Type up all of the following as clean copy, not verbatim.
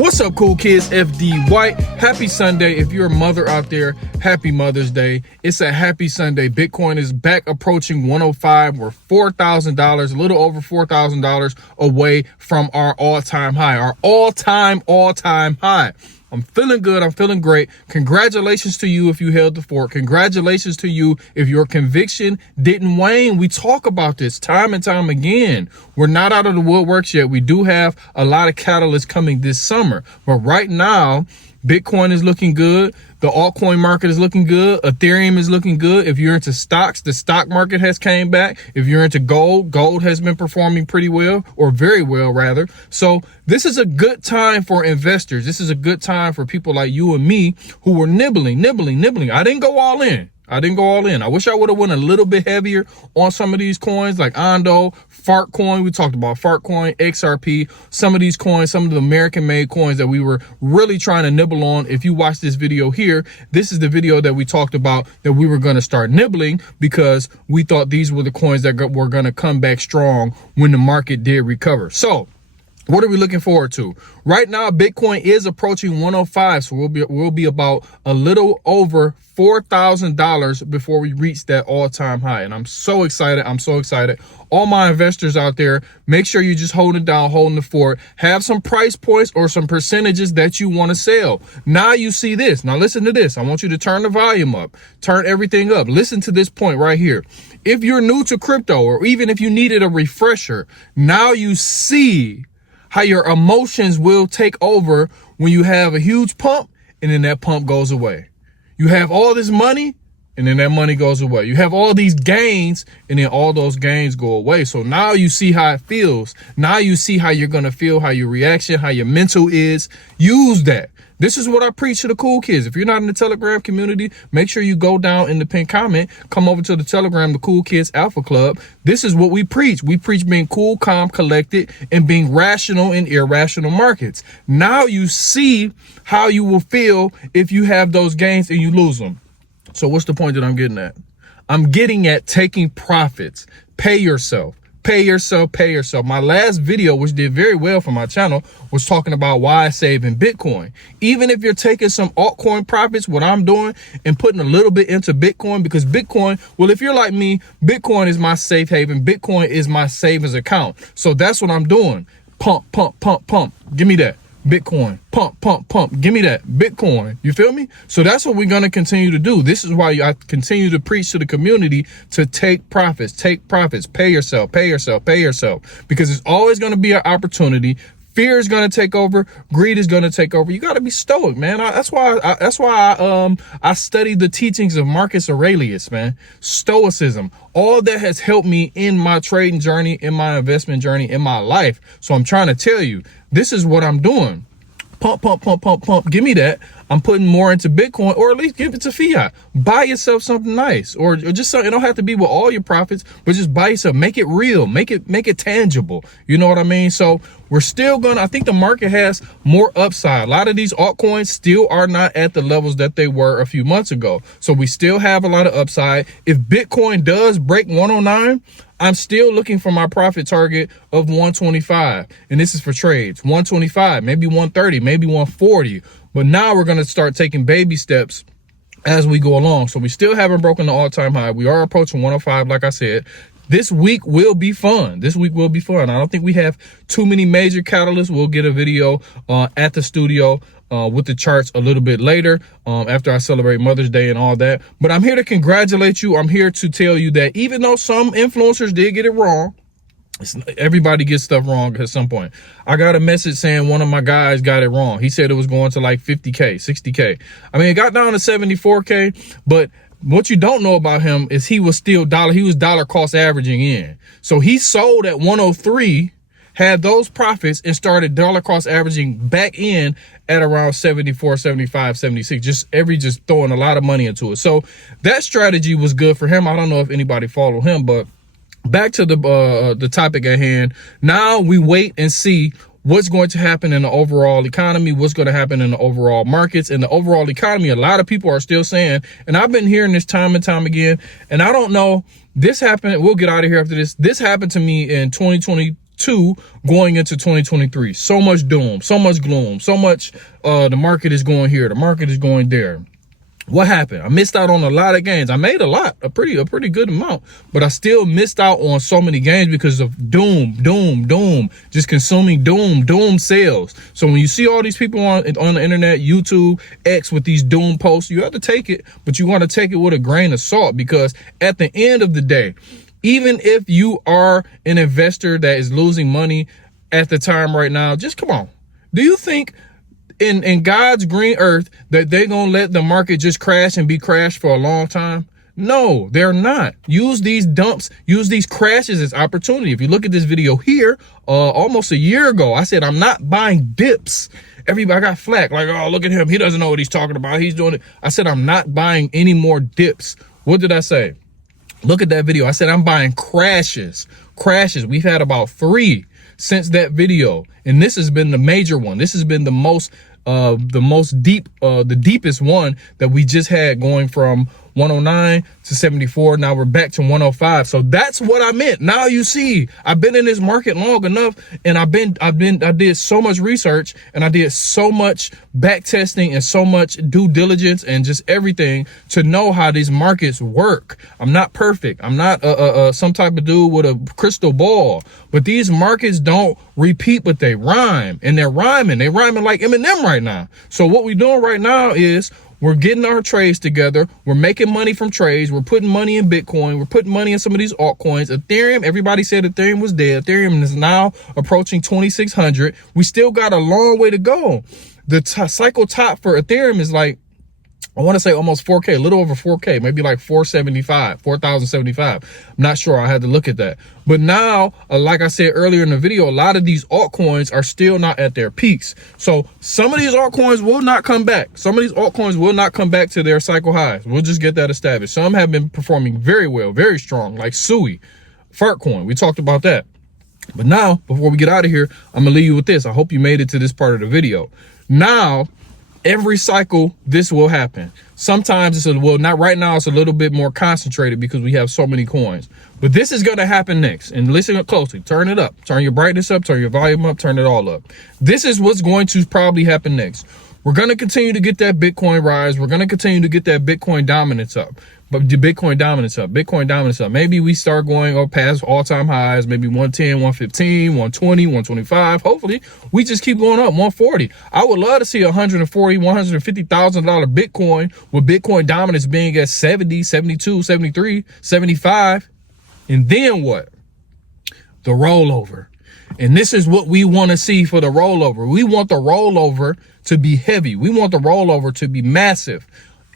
What's up, cool kids? FD White. Happy Sunday. If you're a mother out there, happy Mother's Day. It's a happy Sunday. Bitcoin is back approaching 105. We're $4,000, a little over $4,000 away from our all-time high, our all-time high. I'm feeling good. I'm feeling great. Congratulations to you if you held the fort. Congratulations to you if your conviction didn't wane. We talk about this time and time again. We're not out of the woodworks yet. We do have a lot of catalysts coming this summer. But right now, Bitcoin is looking good. The altcoin market is looking good. Ethereum is looking good. If you're into stocks, the stock market has came back. If you're into gold, gold has been performing pretty well, or very well rather. So this is a good time for investors. This is a good time for people like you and me who were nibbling. I didn't go all in. I wish I would have went a little bit heavier on some of these coins like Ondo, Fart Coin. We talked about Fart Coin, XRP, some of these coins, some of the American made coins that we were really trying to nibble on. If you watch this video here, this is the video that we talked about that we were going to start nibbling because we thought these were the coins that were going to come back strong when the market did recover. So what are we looking forward to? Right now, Bitcoin is approaching 105. So we'll be about a little over $4,000 before we reach that all-time high. And I'm so excited. All my investors out there, make sure you just hold it down, holding the fort. Have some price points or some percentages that you want to sell. Now you see this. Now listen to this. I want you to turn the volume up, turn everything up. Listen to this point right here. If you're new to crypto, or even if you needed a refresher, now you see how your emotions will take over when you have a huge pump and then that pump goes away. You have all this money and then that money goes away. You have all these gains and then all those gains go away. So now you see how it feels. Now you see how you're going to feel, how your reaction, how your mental is. Use that. This is what I preach to the cool kids. If you're not in the Telegram community, make sure you go down in the pinned comment, come over to the Telegram, the Cool Kids Alpha Club. This is what we preach. We preach being cool, calm, collected, and being rational in irrational markets. Now you see how you will feel if you have those gains and you lose them. So what's the point that I'm getting at? I'm getting at taking profits. Pay yourself. Pay yourself. My last video, which did very well for my channel, was talking about why I save in Bitcoin. Even if you're taking some altcoin profits, what I'm doing, and putting a little bit into Bitcoin, because Bitcoin, well, if you're like me, Bitcoin is my safe haven. Bitcoin is my savings account. So that's what I'm doing. Pump. Give me that. Bitcoin, pump, give me that Bitcoin. You feel me? So that's what we're going to continue to do. This is why I continue to preach to the community to take profits, pay yourself, because it's always going to be an opportunity. Fear is going to take over. Greed is going to take over. You got to be stoic, man. That's why I studied the teachings of Marcus Aurelius, man. Stoicism. All that has helped me in my trading journey, in my investment journey, in my life. So I'm trying to tell you, this is what I'm doing. Pump. Give me that. I'm putting more into Bitcoin, or at least give it to fiat. Buy yourself something nice, or just something. It don't have to be with all your profits, but just buy yourself. Make it real. Make it tangible. You know what I mean? So we're still I think the market has more upside. A lot of these altcoins still are not at the levels that they were a few months ago. So we still have a lot of upside. If Bitcoin does break 109, I'm still looking for my profit target of 125. And this is for trades. 125, maybe 130, maybe 140. But now we're going to start taking baby steps as we go along. So we still haven't broken the all-time high. We are approaching 105, like I said. This week will be fun. I don't think we have too many major catalysts. We'll get a video at the studio with the charts a little bit later after I celebrate Mother's Day and all that. But I'm here to congratulate you. I'm here to tell you that even though some influencers did get it wrong, everybody gets stuff wrong at some point. I got a message saying one of my guys got it wrong. He said it was going to like 50K, 60K. I mean, it got down to 74K, but what you don't know about him is he was dollar cost averaging in. So he sold at 103, had those profits, and started dollar cost averaging back in at around 74, 75, 76, just throwing a lot of money into it. So that strategy was good for him. I don't know if anybody followed him, but back to the topic at hand. Now we wait and see what's going to happen in the overall economy, what's going to happen in the overall markets. In the overall economy, a lot of people are still saying, and I've been hearing this time and time again, and I don't know, this happened, we'll get out of here after this. This happened to me in 2022, 2022 going into 2023. So much doom, so much gloom, so much the market is going here, the market is going there. What happened? I missed out on a lot of gains. I made a pretty good amount, but I still missed out on so many gains because of doom, just consuming doom sales. So when you see all these people on the internet, YouTube, X, with these doom posts, you have to take it, but you want to take it with a grain of salt, because at the end of the day, even if you are an investor that is losing money at the time right now, just come on. Do you think in God's green earth that they're gonna let the market just crash and be crashed for a long time? No, they're not. Use these dumps, use these crashes as opportunity. If you look at this video here, almost a year ago, I said I'm not buying dips. Everybody got flack, like, oh, look at him, he doesn't know what he's talking about, he's doing it. I said I'm not buying any more dips. What did I say? Look at that video. I said I'm buying crashes. We've had about 3 since that video, and this has been the major one. This has been the most deep, the deepest one that we just had, going from 109 to 74. Now we're back to 105. So that's what I meant. Now you see, I've been in this market long enough, and I did so much research, and I did so much back testing and so much due diligence and just everything to know how these markets work. I'm not perfect. I'm not some type of dude with a crystal ball, but these markets don't repeat, but they rhyme, and they're rhyming like Eminem right now. So what we're doing right now is we're getting our trades together. We're making money from trades. We're putting money in Bitcoin. We're putting money in some of these altcoins. Ethereum, everybody said Ethereum was dead. Ethereum is now approaching 2,600. We still got a long way to go. The cycle top for Ethereum is like, I want to say almost 4K, a little over 4K, maybe like 4,075. I'm not sure. I had to look at that. But now, like I said earlier in the video, a lot of these altcoins are still not at their peaks. So some of these altcoins will not come back. Some of these altcoins will not come back to their cycle highs. We'll just get that established. Some have been performing very well, very strong, like Sui, Fartcoin. We talked about that. But now, before we get out of here, I'm going to leave you with this. I hope you made it to this part of the video. Now, every cycle, this will happen. Sometimes it's not right now, it's a little bit more concentrated because we have so many coins. But this is going to happen next. And listen up closely. Turn it up. Turn your brightness up. Turn your volume up. Turn it all up. This is what's going to probably happen next. We're going to continue to get that Bitcoin rise. We're going to continue to get that Bitcoin dominance up. But the Bitcoin dominance up. Maybe we start going up past all-time highs, maybe 110, 115, 120, 125. Hopefully, we just keep going up, 140. I would love to see $140,000, $150,000 Bitcoin, with Bitcoin dominance being at 70, 72, 73, 75. And then what? The rollover. And this is what we want to see for the rollover. We want the rollover to be heavy. We want the rollover to be massive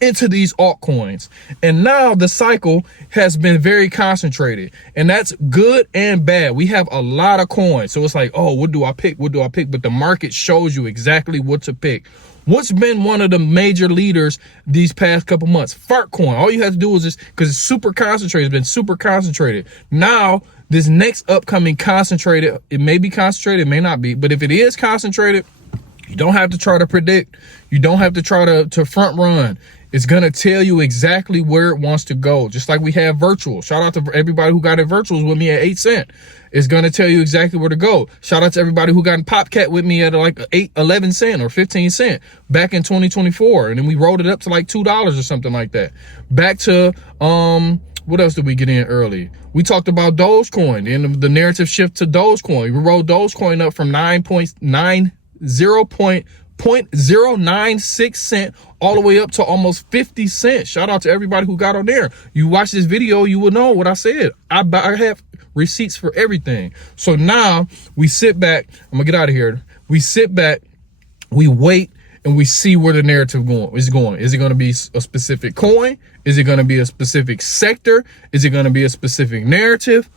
into these altcoins. And now the cycle has been very concentrated, and that's good and bad. We have a lot of coins, so it's like, oh, what do I pick? But the market shows you exactly what to pick. What's been one of the major leaders these past couple months? Fartcoin. All you have to do is just, because it's super concentrated, it's been super concentrated. Now this next upcoming concentrated, it may be concentrated, it may not be, but if it is concentrated, you don't have to try to predict. You don't have to try to front run. It's going to tell you exactly where it wants to go. Just like we have virtual. Shout out to everybody who got in virtuals with me at 8 cents. It's going to tell you exactly where to go. Shout out to everybody who got in PopCat with me at like 11 cents or 15 cents back in 2024. And then we rolled it up to like $2 or something like that. Back to, what else did we get in early? We talked about Dogecoin and the narrative shift to Dogecoin. We rolled Dogecoin up from 0.096 cent all the way up to almost 50 cents. Shout out to everybody who got on there. You watch this video, you will know what I said. I have receipts for everything. So now we sit back. I'm gonna get out of here. We sit back, we wait, and we see where the narrative is going. Is it going to be a specific coin? Is it going to be a specific sector? Is it going to be a specific narrative?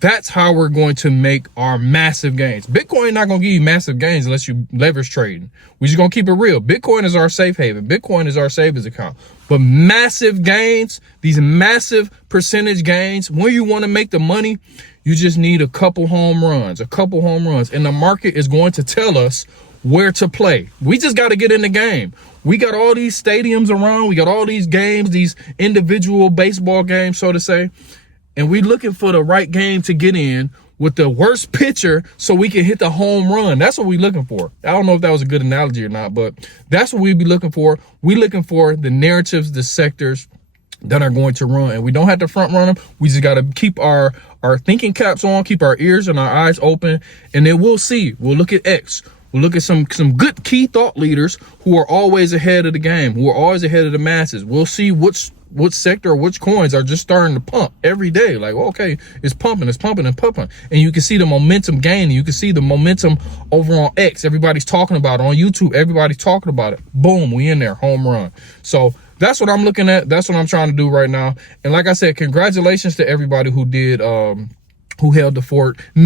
That's how we're going to make our massive gains. Bitcoin not going to give you massive gains unless you leverage trading. We're just going to keep it real. Bitcoin is our safe haven. Bitcoin is our savings account. But massive gains, these massive percentage gains, when you want to make the money, you just need a couple home runs. And the market is going to tell us where to play. We just got to get in the game. We got all these stadiums around. We got all these games, these individual baseball games, so to say. And we looking for the right game to get in with the worst pitcher so we can hit the home run. That's what we're looking for. I don't know if that was a good analogy or not, but that's what we'd be looking for. We're looking for the narratives, the sectors that are going to run, and we don't have to front run them. We just got to keep our thinking caps on, keep our ears and our eyes open, and then we'll see. We'll look at X. We'll look at some good key thought leaders who are always ahead of the game, who are always ahead of the masses. We'll see what sector or which coins are just starting to pump every day. Like, okay, it's pumping and pumping. And you can see the momentum gaining. You can see the momentum over on X. Everybody's talking about it. On YouTube, everybody's talking about it. Boom, we in there, home run. So that's what I'm looking at. That's what I'm trying to do right now. And like I said, congratulations to everybody who did, who held the fort. We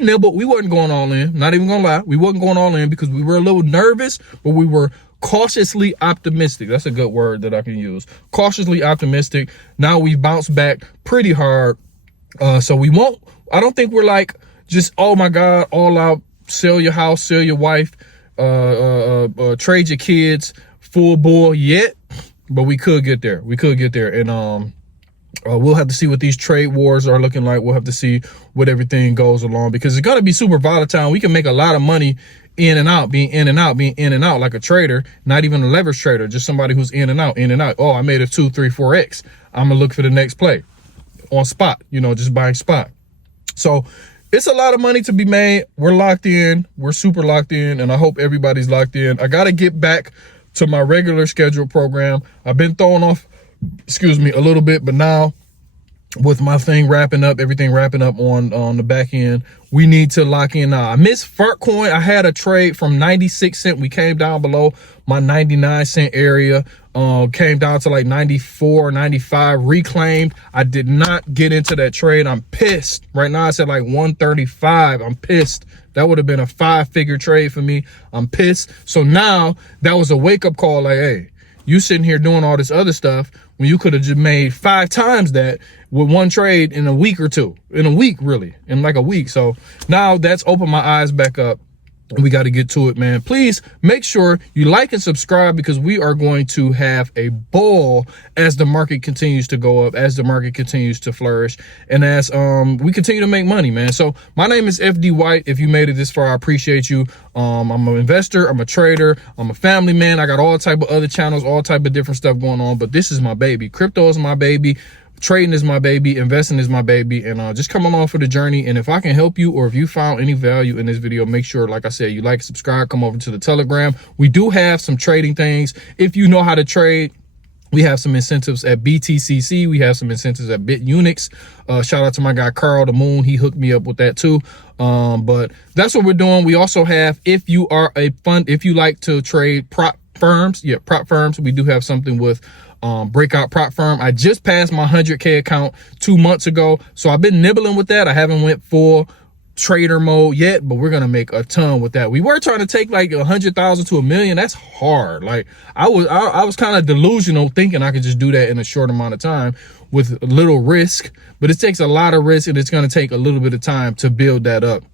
nibbled. We wasn't going all in. Not even gonna lie. We wasn't going all in because we were a little nervous, but we were cautiously optimistic. That's a good word that I can use. Cautiously optimistic. Now we've bounced back pretty hard. So we won't, I don't think we're like just, oh my God, all out, sell your house, sell your wife, trade your kids, full bore yet. But we could get there. We could get there. And we'll have to see what these trade wars are looking like. We'll have to see what everything goes along, because it's going to be super volatile. We can make a lot of money in and out, being in and out like a trader, not even a leverage trader, just somebody who's in and out. Oh, I made a 2, 3, 4X. I'm going to look for the next play on spot, just buying spot. So it's a lot of money to be made. We're locked in. We're super locked in. And I hope everybody's locked in. I got to get back to my regular scheduled program. I've been thrown off, a little bit, but now with my thing wrapping up, everything wrapping up on the back end, we need to lock in now. I missed Fartcoin. I had a trade from 96 cent. We came down below my 99 cent area, came down to like 94, 95, reclaimed. I did not get into that trade. I'm pissed. Right now it's at like 135. I'm pissed. That would have been a 5-figure trade for me. I'm pissed. So now that was a wake-up call, like, hey, you sitting here doing all this other stuff when you could have just made 5 times that with one trade in a week or two, in like a week. So now that's opened my eyes back up. And we got to get to it, man. Please make sure you like and subscribe, because we are going to have a ball as the market continues to go up, as the market continues to flourish, and as we continue to make money, man. So my name is FD White. If you made it this far, I appreciate you. I'm an investor. I'm a trader. I'm a family man. I got all type of other channels, all type of different stuff going on. But this is my baby. Crypto is my baby. Trading is my baby, investing is my baby, and just come along for the journey. And if I can help you, or if you found any value in this video, make sure, like I said, you like, subscribe, come over to the Telegram. We do have some trading things. If you know how to trade, we have some incentives at BTCC. We have some incentives at Bitunix. Shout out to my guy, Carl the Moon. He hooked me up with that too. But that's what we're doing. We also have, if you like to trade prop firms, we do have something with Breakout prop firm. I just passed my 100K account 2 months ago, so I've been nibbling with that. I haven't went full trader mode yet, but we're gonna make a ton with that. We were trying to take like 100,000 to 1 million. That's hard. Like I was kind of delusional, thinking I could just do that in a short amount of time with little risk, but it takes a lot of risk, and it's gonna take a little bit of time to build that up.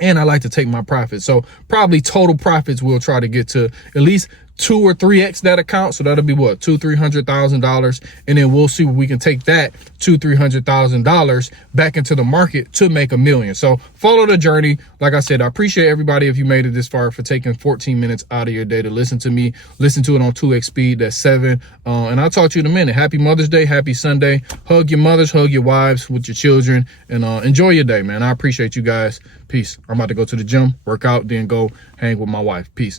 And I like to take my profits. So probably total profits, we'll try to get to at least 2 or 3x that account. So that'll be what, $200,000-$300,000. And then we'll see what we can take that $200,000-$300,000 back into the market to make $1 million. So follow the journey. Like I said, I appreciate everybody, if you made it this far, for taking 14 minutes out of your day to listen to me. Listen to it on 2x speed. That's 7. And I'll talk to you in a minute. Happy Mother's Day. Happy Sunday. Hug your mothers, hug your wives with your children, and enjoy your day, man. I appreciate you guys. Peace. I'm about to go to the gym, work out, then go hang with my wife. Peace.